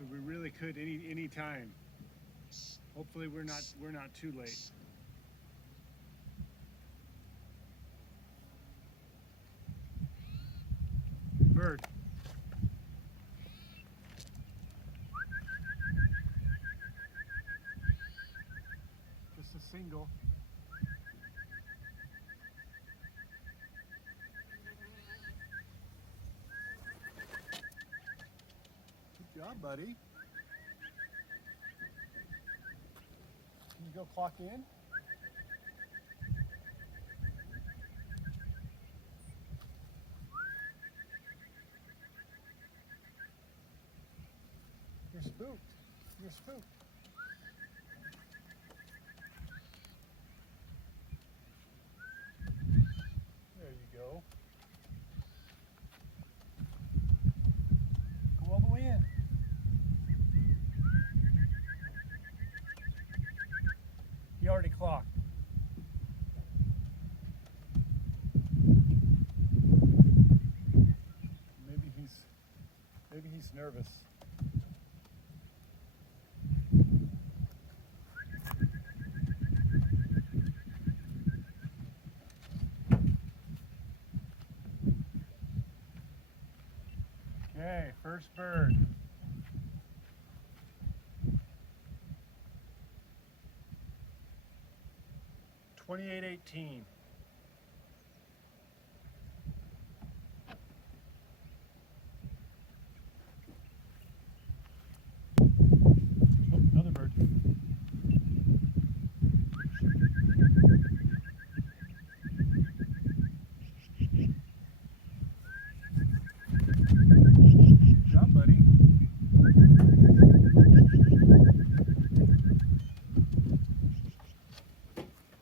So we really could any time. Hopefully we're not too late. Bird. Just a single. Good job, buddy. Can you go clock in? You're spooked. You're spooked. There you go. Go all the way in. He already clocked. Maybe he's nervous. Okay, first bird. $28.18. Oh, another bird. Good job, buddy.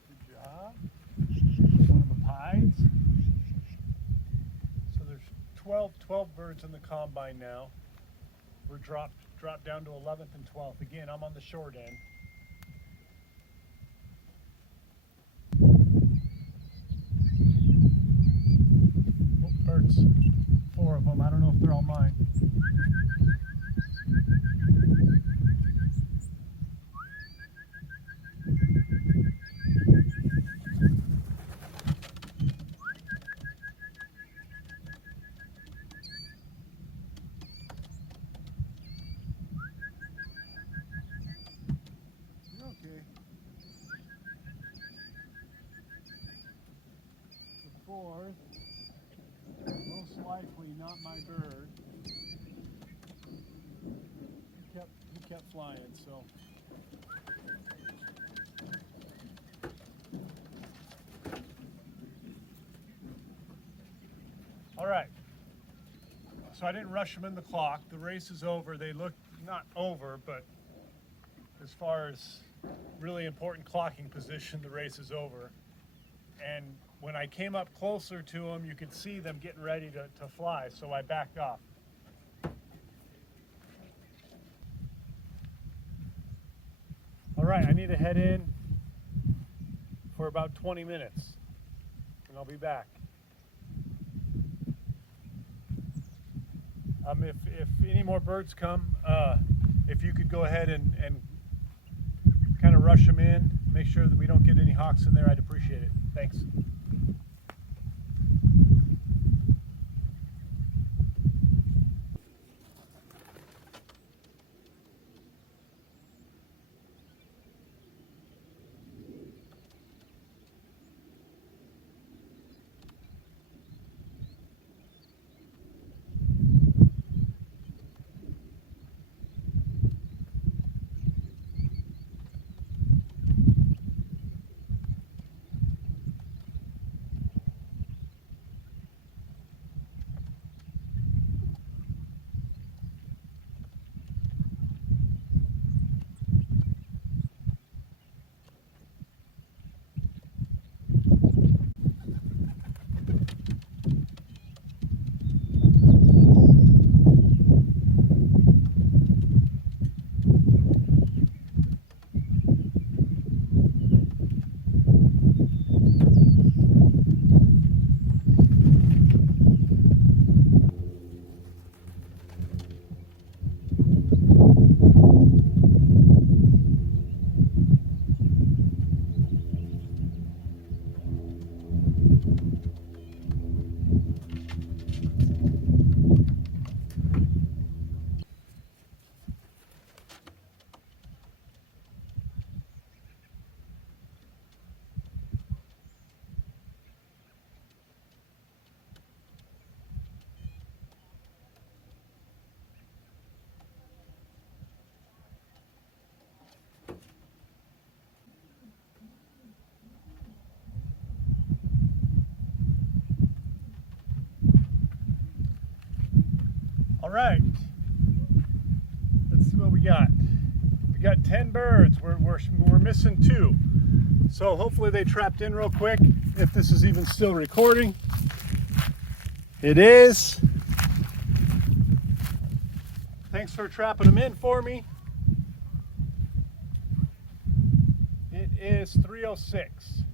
Good job. One of the pies. So there's 12 birds in the combine now. We're dropped down to 11th and 12th. Again, I'm on the short end. Oh, birds. 4 of them. I don't know if they're all mine. Okay. The 4th, most likely not my bird. He kept flying, so. All right. So I didn't rush them in the clock. The race is over. They look not over, but as far as really important clocking position, the race is over. And when I came up closer to them, you could see them getting ready to fly, so I backed off. All right, I need to head in for about 20 minutes, and I'll be back. If any more birds come, if you could go ahead and kind of rush them in, make sure that we don't get any hawks in there, I'd appreciate it. Thanks. right. Let's see what we got. We got 10 birds. We're missing 2. So hopefully they trapped in real quick, if this is even still recording. It is. Thanks for trapping them in for me. It is 3:06.